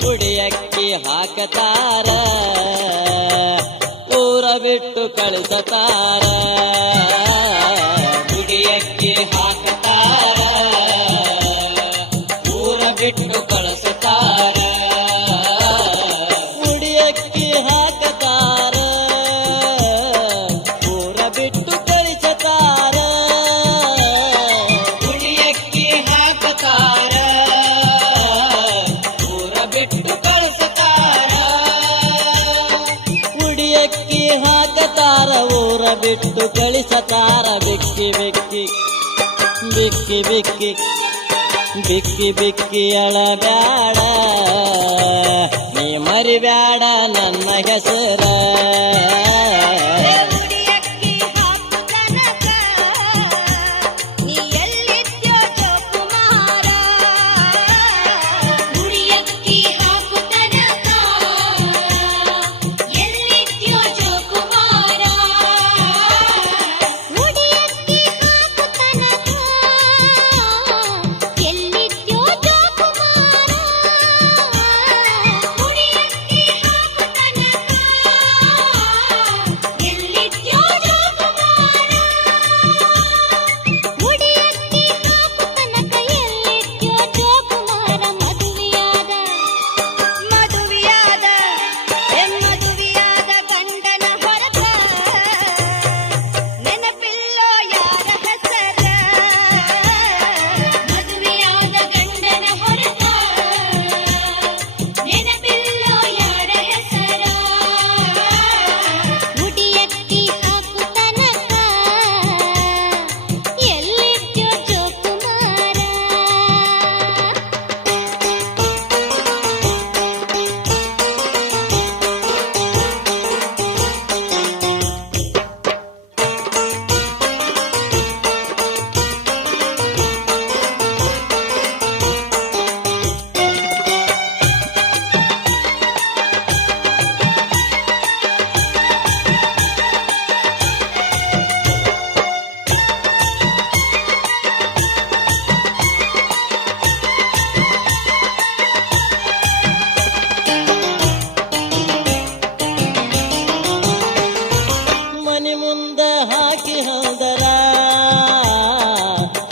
ಕುಡಿಯಕ್ಕಿ ಹಾಕತಾರ ಊರ ಬಿಟ್ಟು ಕಳಿಸತಾರ ಕುಡಿಯಕ್ಕಿ ಹಾಕತಾರ ಊರ ಬಿಟ್ಟು ಕಳಿಸತಾರ ಕುಡಿಯಕ್ಕಿ ಹಾಕತಾರ ಊರ ಬಿಟ್ಟು ಕಳಿಸತಾರ ಕುಡಿಯಕ್ಕಿ ಹಾಕತಾರ ಊರ ಬಿಟ್ಟು ಕಳಿಸತಾರ ಕುಡಿಯಕ್ಕಿ ಹಾಕತಾರ ಊರ ಬಿಟ್ಟು ಕಳಿಸತಾರ ಬಿಕ್ಕಿ ಬಿಕ್ಕಿ ಬಿಕ್ಕಿ ಬಿಕ್ಕಿ ಬಿಕ್ಕಿ ಬಿಕ್ಕಿ ಅಳಬ್ಯಾಡ ನೀ ಮರಿಬ್ಯಾಡ ನನ್ನ ಹೆಸರ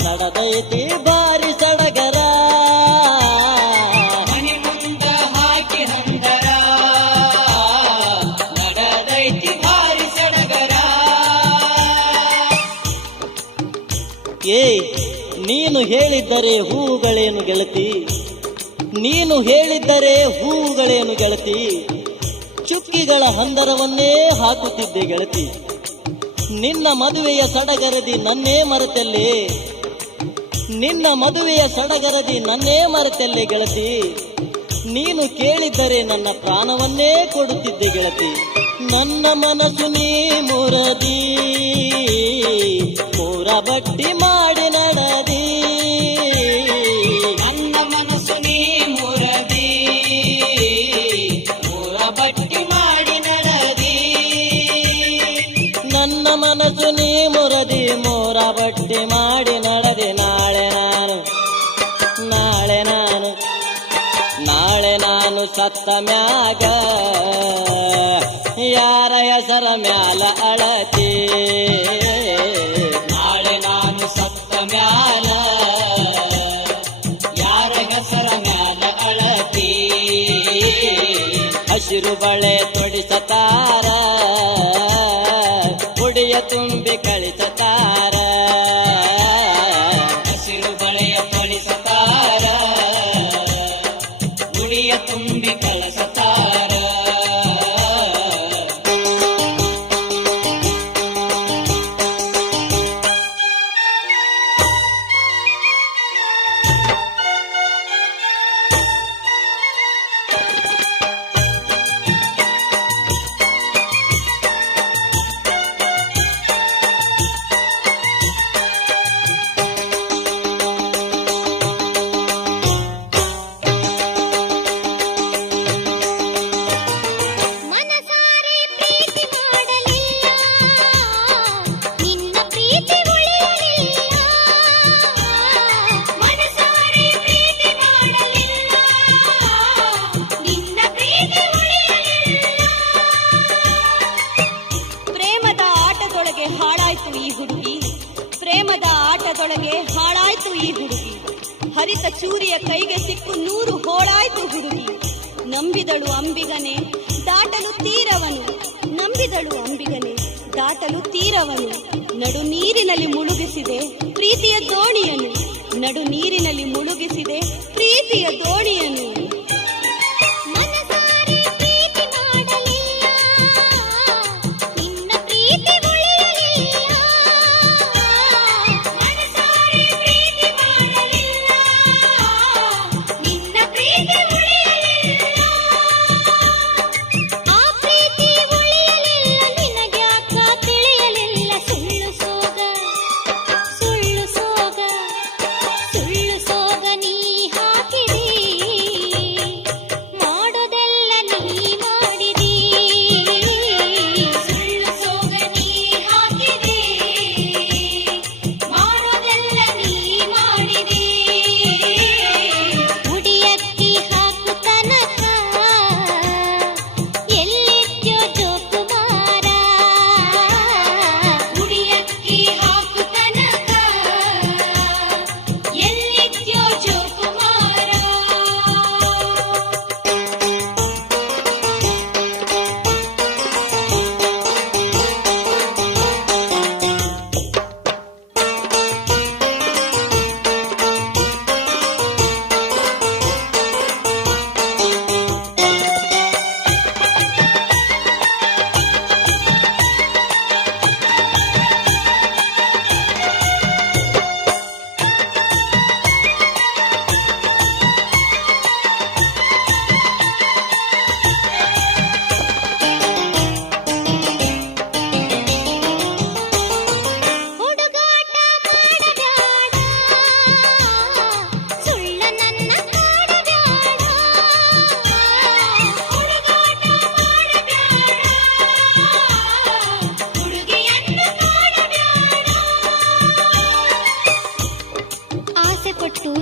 ನಡೆದೈತಿ ಬಾರಿ ಸಡಗರ ಮನೆ ಮುಂದ ಹಾಕಿ ಹಂದರ ನಡೆದೈತಿ ಬಾರಿ ಸಡಗರ ಏ ನೀನು ಹೇಳಿದ್ದರೆ ಹೂಗಳೇನು ಗೆಳತಿ ನೀನು ಹೇಳಿದ್ದರೆ ಹೂಗಳೇನು ಗೆಳತಿ ಚುಕ್ಕಿಗಳ ಹಂದರವನ್ನೇ ಹಾಕುತ್ತಿದ್ದೆ ಗೆಳತಿ ನಿನ್ನ ಮದುವೆಯ ಸಡಗರದಿ ನನ್ನೇ ಮರೆತಲ್ಲೇ ನಿನ್ನ ಮದುವೆಯ ಸಡಗರದಿ ನನ್ನೇ ಮರೆತಲ್ಲೇ ಗೆಳತಿ ನೀನು ಕೇಳಿದ್ದರೆ ನನ್ನ ಪ್ರಾಣವನ್ನೇ ಕೊಡುತ್ತಿದ್ದೆ ಗೆಳತಿ ನನ್ನ ಮನಸ್ಸು ನೀ ಮುರದಿ ಮೂರ ಬಟ್ಟಿ ಮಾಡಿ ನಡದಿ ನನ್ನ ಮನಸ್ಸು ನೀ ಮುರದಿ ಮೂರ ಬಟ್ಟಿ ಮಾಡಿ ನಡದಿ ನನ್ನ ಮನಸ್ಸು ನೀ ಮುರದಿ ಮೂರ ಬಟ್ಟಿ ಮಾಡಿ ನಡೆದೆ ನಾಳೆ ನಾನು ಸತ್ತ ಮ್ಯಾಗ ಯಾರ ಹೆಸರ ಮ್ಯಾಲ ಅಳತಿ ನಾಳೆ ನಾನು ಸತ್ತ ಮ್ಯಾಲ ಯಾರ ಹೆಸರ ಮ್ಯಾಲ ಅಳತಿ ಹಸಿರು ಬಳೆ ತೊಡಿಸತಾರ ಕುಡಿಯ ತುಂಬಿ ಕಳಿಸತಾರ ಹಸಿರು ಬಳೆಯ ತೊಡಿಸತಾರ ಗುಡಿಯ ತುಂಬಿ ಕಳಿಸತಾರ ಚೂರಿಯ ಕೈಗೆ ಸಿಕ್ಕು 100 ಹೋಳಾಯ್ತು ಹುಡುಗಿ. ನಂಬಿದಳು ಅಂಬಿಗನೆ ದಾಟಲು ತೀರವನು, ನಂಬಿದಳು ಅಂಬಿಗನೆ ದಾಟಲು ತೀರವನು. ನಡು ನೀರಿನಲ್ಲಿ ಮುಳುಗಿಸಿದೆ ಪ್ರೀತಿಯ ದೋಣಿಯನು, ನಡು ನೀರಿನಲ್ಲಿ ಮುಳುಗಿಸಿದೆ ಪ್ರೀತಿಯ ದೋಣಿಯನು.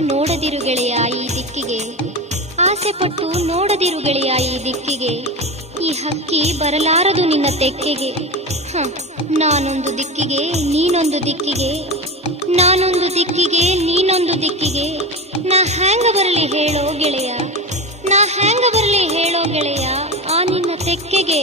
ನೋಡದಿರು ಗೆಳೆಯ ಈ ದಿಕ್ಕಿಗೆ, ಆಸೆ ಪಟ್ಟು ನೋಡದಿರು ಗೆಳೆಯ ಈ ದಿಕ್ಕಿಗೆ. ಈ ಹಕ್ಕಿ ಬರಲಾರದು ನಿನ್ನ ತೆಕ್ಕೆಗೆ. ನಾನೊಂದು ದಿಕ್ಕಿಗೆ ನೀನೊಂದು ದಿಕ್ಕಿಗೆ, ನಾನೊಂದು ದಿಕ್ಕಿಗೆ ನೀನೊಂದು ದಿಕ್ಕಿಗೆ. ನಾ ಹ್ಯಾಂಗ ಬರಲಿ ಹೇಳೋ ಗೆಳೆಯ, ನಾ ಹ್ಯಾಂಗ ಬರಲಿ ಹೇಳೋ ಗೆಳೆಯ ಆ ನಿನ್ನ ತೆಕ್ಕೆಗೆ.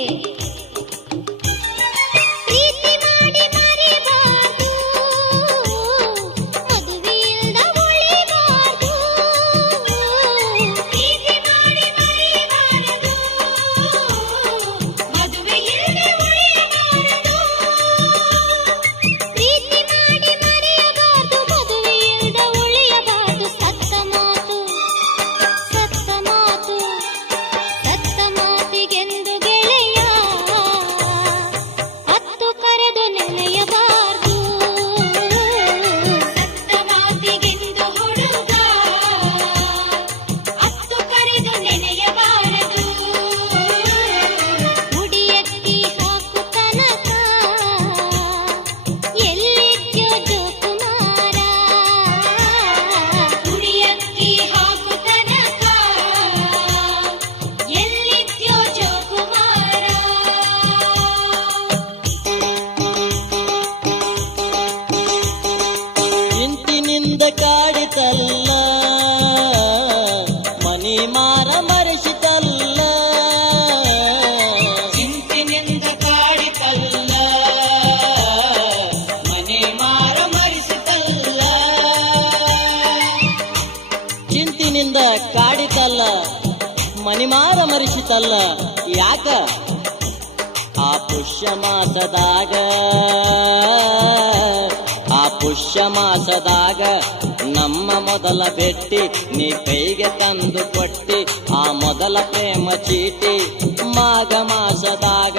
ಕಾಡಿತಲ್ಲ ಮನಿ ಮಾರ ಮರೆಸಿತಲ್ಲ, ಚಿಂತಿನಿಂದ ಕಾಡಿತಲ್ಲ ಮನಿ ಮಾರ ಮರೆಸಿತಲ್ಲ, ಚಿಂತಿನಿಂದ ಕಾಡಿತಲ್ಲ ಮನಿ ಮಾರ ಮರೆಸಿತಲ್ಲ. ಯಾಕ ಆ ಪುಷ್ಯ ಮಾಸದಾಗ, ಆ ಪುಷ್ಯ ಮಾಸದಾಗ ನಮ್ಮ ಮೊದಲ ಭೇಟಿ ನೀ ಕೈಗೆ ತಂದು ಕೊಟ್ಟಿ, ಆ ಮೊದಲ ಪ್ರೇಮ ಚೀಟಿ. ಮಾಘ ಮಾಸದಾಗ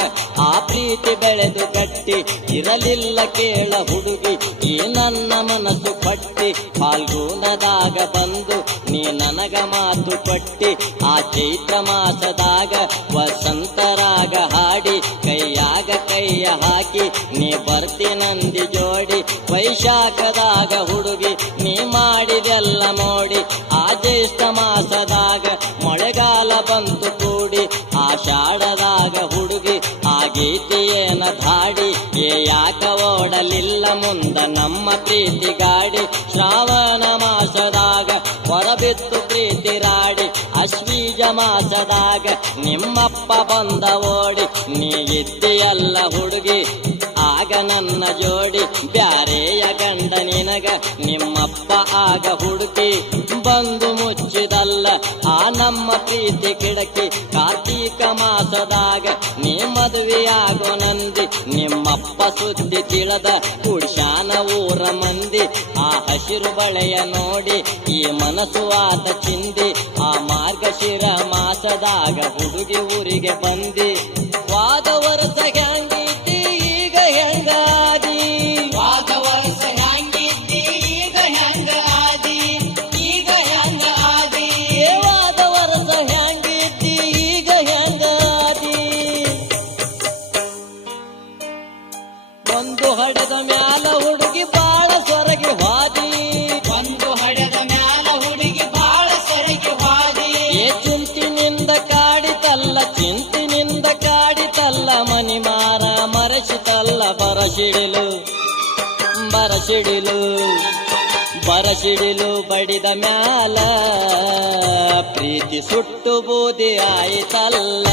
ಆ ಪ್ರೀತಿ ಬೆಳೆದು ಗಟ್ಟಿ, ಇರಲಿಲ್ಲ ಕೇಳ ಹುಡುಗಿ ಈ ನನ್ನ ಮನಸ್ಸು ಪಟ್ಟಿ. ಫಾಲ್ಗುಣದಾಗ ಬಂದು ನೀ ನನಗ ಮಾತು ಕೊಟ್ಟಿ, ಆ ಚೈತ್ರ ಮಾಸದಾಗ ವಸಂತರಾಗ ಹಾಡಿ ಕೈಯಾಗ ಕೈಯ ಹಾಕಿ ನೀ ಬರ್ತೀನಂದಿ ಜೋಡಿ. ವೈಶಾಖದಾಗ ಹುಡುಗಿ ನೀ ಮಾಡಿದೆಲ್ಲ ಮೋಡಿ, ಆ ಜ್ಯೇಷ್ಠ ಮಾಸದಾಗ ಮಳೆಗಾಲ ಬಂತು ಕೂಡಿ. ಆಷಾಢದಾಗ ಹುಡುಗಿ ಆ ಗೀತೆಯೇನ ಧಾಡಿ, ಯಾಕ ಓಡಲಿಲ್ಲ ಮುಂದ ನಮ್ಮ ಪ್ರೀತಿ ಗಾಡಿ. ಶ್ರಾವಣ ಮಾಸದಾಗ ಹೊರ ಬಿತ್ತು ಪ್ರೀತಿ ರಾಡಿ ಅಶ್ವೀಜ ಮಾಸದಾಗ ನಿಮ್ಮಪ್ಪ ಬಂದ ಓಡಿ ನೀ ಇದ್ದೀಯಲ್ಲ ಹುಡುಗಿ ಆಗ ನನ್ನ ಜೋಡಿ ಬ್ಯಾರೆಯ ಗಂಡ ನಿನಗ ನಿಮ್ಮಪ್ಪ ಆಗ ಹುಡುಕಿ ಬಂದು ಮುಚ್ಚಿದಲ್ಲ ಆ ನಮ್ಮ ಪ್ರೀತಿ ಕಿಡಕಿ ಕಾರ್ತೀಕ ಮಾಸದಾಗ ನೀ ಮದುವೆಯಾಗೋ ನಂದಿ ನಿಮ್ಮಪ್ಪ ಸುದ್ದಿ ತಿಳಿದ ಕುಡ್ಶಾನ ಊರ ಮಂದಿ ಆ ಹಸಿರು ಬಳೆಯ ನೋಡಿ ಈ ಮನಸ್ಸು ಆತ ಚಿಂದಿ ಆ ಮಾರ್ಗಶಿರ ಮಾಸದಾಗ ಹುಡುಗಿ ಊರಿಗೆ ಬಂದಿ ವಾದ ವರ್ಷ ಹ್ಯಾಂಗಿದ್ದಿ ಈಗ ಹೆಂಗಾದಿ ವಾದ ವರ್ಷ ಹ್ಯಾಂಗಿದ್ದಿ ಈಗ ಹೆಂಗ ಆದಿ ಈಗ ಹೆಂಗ ಆದಿ ವಾದ ವರ್ಷ ಹ್ಯಾಂಗಿದ್ದಿ ಈಗ ಹೆಂಗ ಆದಿ ಒಂದು ಹಡೆದ ಮ್ಯಾಲ ಹುಡುಗಿ ಬಾಳ ಸೊರಗಿ ಹಾದಿ ಒಂದು ಹಡೆದ ಮ್ಯಾಲ ಹುಡುಗಿ ಬಾಳ ಸೊರಗಿ ಹಾದಿ ಚಿಂತಿನಿಂದ ಕಾಡಿತಲ್ಲ ಚಿಂತಿನಿಂದ ಕಾಡಿತಲ್ಲ ಮನಿ ಮಾರ ಮರಸಿತಲ್ಲ ಬರಸಿಡಿಲು ಬರಸಿಡಿಲು ಬರಸಿಡಿಲು ಬಡಿದ ಮ್ಯಾಲ ಪ್ರೀತಿ ಸುಟ್ಟು ಬೂದಿ ಆಯಿತಲ್ಲ